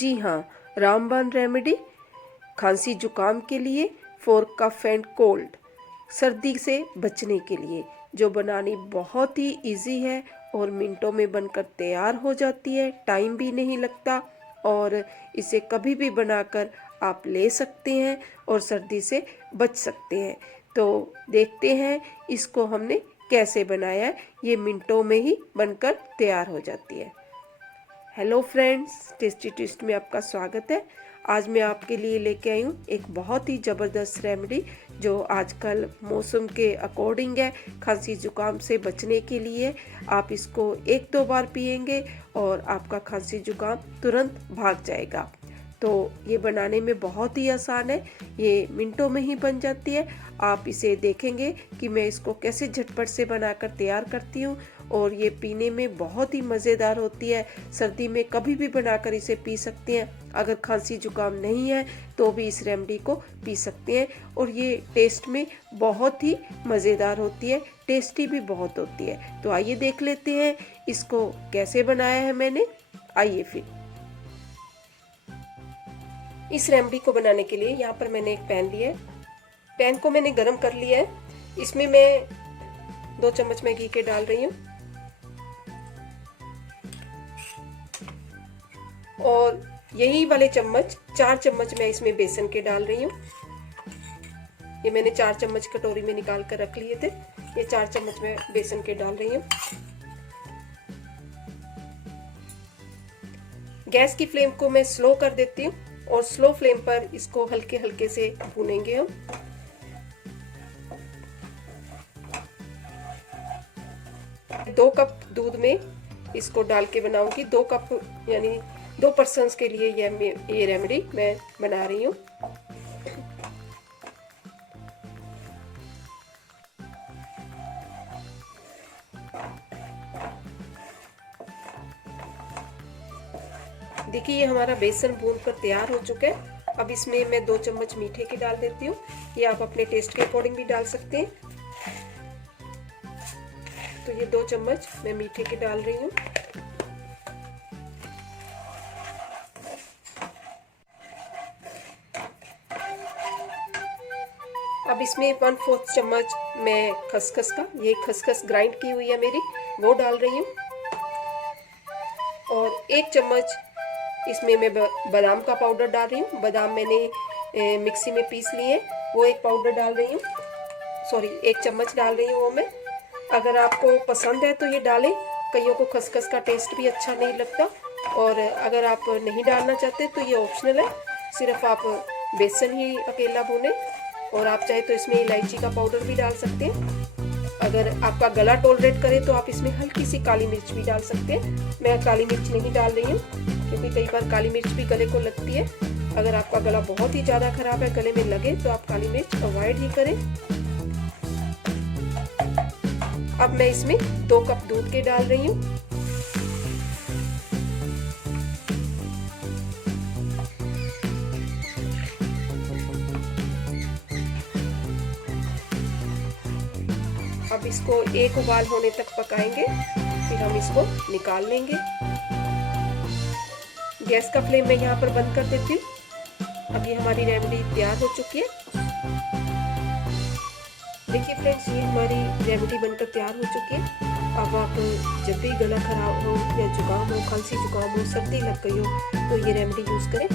जी हाँ, रामबाण रेमेडी खांसी जुकाम के लिए, फॉर कफ एंड कोल्ड, सर्दी से बचने के लिए, जो बनानी बहुत ही इजी है और मिनटों में बनकर तैयार हो जाती है। टाइम भी नहीं लगता और इसे कभी भी बनाकर आप ले सकते हैं और सर्दी से बच सकते हैं। तो देखते हैं इसको हमने कैसे बनाया है। ये मिनटों में ही बनकर तैयार हो जाती है। हेलो फ्रेंड्स, टेस्टी ट्विस्ट में आपका स्वागत है। आज मैं आपके लिए लेके आई हूँ एक बहुत ही ज़बरदस्त रेमेडी जो आजकल मौसम के अकॉर्डिंग है। खांसी जुकाम से बचने के लिए आप इसको 1-2 बार पिएंगे और आपका खांसी जुकाम तुरंत भाग जाएगा। तो ये बनाने में बहुत ही आसान है, ये मिनटों में ही बन जाती है। आप इसे देखेंगे कि मैं इसको कैसे झटपट से बनाकर तैयार करती हूँ और ये पीने में बहुत ही मज़ेदार होती है। सर्दी में कभी भी बनाकर इसे पी सकते हैं। अगर खांसी जुकाम नहीं है तो भी इस रेमेडी को पी सकते हैं और ये टेस्ट में बहुत ही मज़ेदार होती है, टेस्टी भी बहुत होती है। तो आइए देख लेते हैं इसको कैसे बनाया है मैंने। आइए फिर इस रेमेडी को बनाने के लिए यहाँ पर मैंने एक पैन लिया है। पैन को मैंने गरम कर लिया है। इसमें मैं 2 चम्मच मैं घी के डाल रही हूँ और यही वाले चम्मच 4 चम्मच मैं इसमें बेसन के डाल रही हूँ। ये मैंने 4 चम्मच कटोरी में निकाल कर रख लिए थे। ये 4 चम्मच मैं बेसन के डाल रही हूँ। गैस की फ्लेम को मैं स्लो कर देती हूँ और स्लो फ्लेम पर इसको हल्के हल्के से भूनेंगे हम। दो कप दूध में इसको डाल के बनाऊंगी। 2 कप यानी 2 पर्सन्स के लिए ये रेमेडी मैं बना रही हूँ। देखिए ये हमारा बेसन भून कर तैयार हो चुका है। अब इसमें मैं 2 चम्मच मीठे के डाल देती हूँ। ये आप अपने टेस्ट के अकॉर्डिंग भी डाल सकते हैं। तो ये 2 चम्मच मैं मीठे के डाल रही हूँ। अब इसमें 1/4 चम्मच मैं खसखस का, ये खसखस ग्राइंड की हुई है मेरी, वो डाल रही हूँ। और 1 चम्मच इसमें मैं बादाम का पाउडर डाल रही हूँ। बादाम मैंने मिक्सी में पीस लिए, वो एक पाउडर डाल रही हूँ। सॉरी, 1 चम्मच डाल रही हूँ वो मैं। अगर आपको पसंद है तो ये डालें। कईयों को खसखस का टेस्ट भी अच्छा नहीं लगता और अगर आप नहीं डालना चाहते तो ये ऑप्शनल है। सिर्फ आप बेसन ही अकेला भूनें और आप चाहे तो इसमें इलायची का पाउडर भी डाल सकते हैं। अगर आपका गला टॉलरेट करे तो आप इसमें हल्की सी काली मिर्च भी डाल सकते हैं। मैं काली मिर्च नहीं डाल रही हूँ क्योंकि कई बार काली मिर्च भी गले को लगती है। अगर आपका गला बहुत ही ज़्यादा खराब है, गले में लगे, तो आप काली मिर्च अवॉइड ही करें। अब मैं इसमें 2 कप दूध के डाल रही हूँ। अब इसको 1 उबाल होने तक पकाएंगे, फिर हम इसको निकाल लेंगे। गैस का फ्लेम मैं यहाँ पर बंद कर देती हूँ। अब ये हमारी रेमेडी तैयार हो चुकी है। देखिए फ्रेंड्स, ये हमारी रेमेडी बनकर तैयार हो चुकी है। अब आप जब भी गला खराब हो या जुकाम हो, खांसी जुकाम हो, सर्दी लग गई हो तो ये रेमेडी यूज़ करें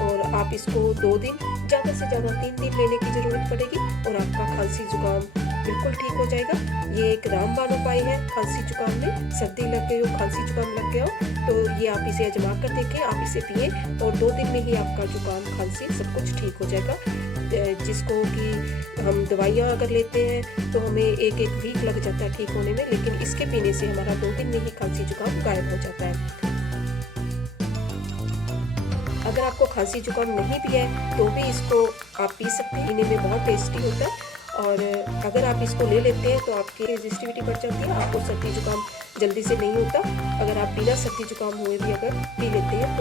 और आप इसको 2 दिन, ज़्यादा से ज़्यादा 3 दिन लेने की ज़रूरत पड़ेगी और आपका खांसी जुकाम बिल्कुल ठीक हो जाएगा। ये एक रामबाण उपाय है खांसी जुकाम में। सर्दी लग गई हो, खांसी जुकाम लग गया हो तो ये आप इसे आजमा कर देखें। आप इसे पिए और 2 दिन में ही आपका जुकाम, खांसी सब कुछ ठीक हो जाएगा। जिसको कि हम दवाइयाँ अगर लेते हैं तो हमें 1-1 वीक लग जाता है ठीक होने में, लेकिन इसके पीने से हमारा 2 दिन में ही खांसी जुकाम गायब हो जाता है। अगर आपको खांसी जुकाम नहीं भी है तो भी इसको आप पी सकते हैं। पीने में बहुत टेस्टी होता है और अगर आप इसको ले लेते हैं तो आपकी रेजिस्टिविटी बढ़ जाती है, आपको सर्दी जुकाम जल्दी से नहीं होता। अगर आप बिना सर्दी जुकाम हुए भी अगर पी लेते हैं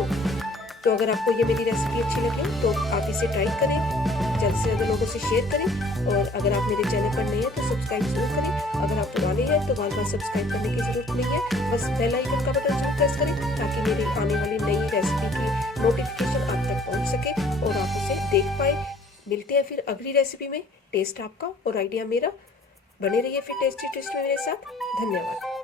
तो अगर आपको ये मेरी रेसिपी अच्छी लगे तो आप इसे ट्राई करें, ज़्यादा से ज़्यादा लोगों से शेयर करें और अगर आप मेरे चैनल पर नए हैं तो सब्सक्राइब जरूर करें। अगर आप पुराने हैं तो बार बार सब्सक्राइब करने की ज़रूरत नहीं है, बस बेल आइकन का बटन जरूर प्रेस करें ताकि मेरी आने वाली नई रेसिपी की नोटिफिकेशन आप तक पहुंच सके और आप उसे देख पाए। मिलते हैं फिर अगली रेसिपी में। टेस्ट आपका और आइडिया मेरा। बने रहिए फिर टेस्टी ट्विस्ट में मेरे साथ। धन्यवाद।